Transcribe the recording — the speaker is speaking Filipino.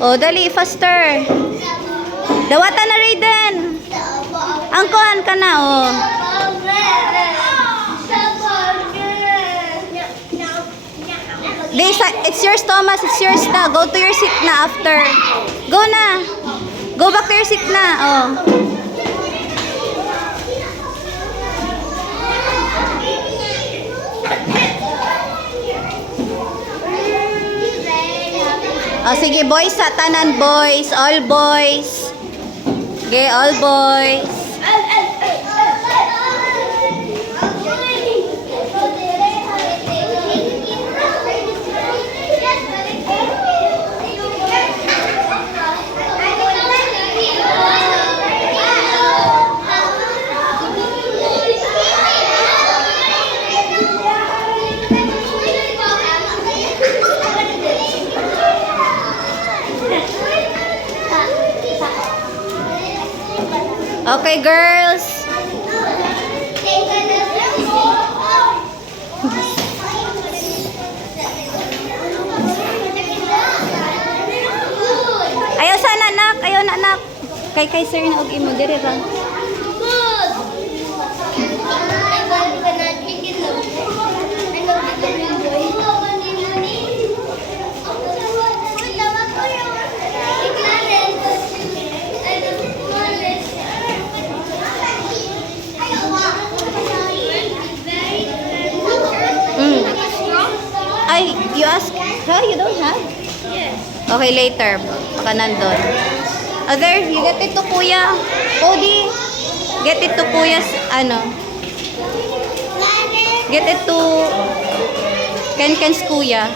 Oh, dali, faster. Dawata na, Raiden. Angkohan ka na, oh. It's yours, Thomas. It's yours na. Go to your seat na after. Go na. Go back to your seat na. Oh. Oh, sige, boys sa tanan, boys. All boys. Okay, all boys. Okay, girls. Ayaw sana, anak. Ayaw na, anak. Kay sir na og imo dire ra. Ay, you ask? Huh? You don't have? Yes. Okay, later. Baka nandun. Other, you get it to kuya. Cody, get it to kuya. Ano? Get it to Ken's kuya.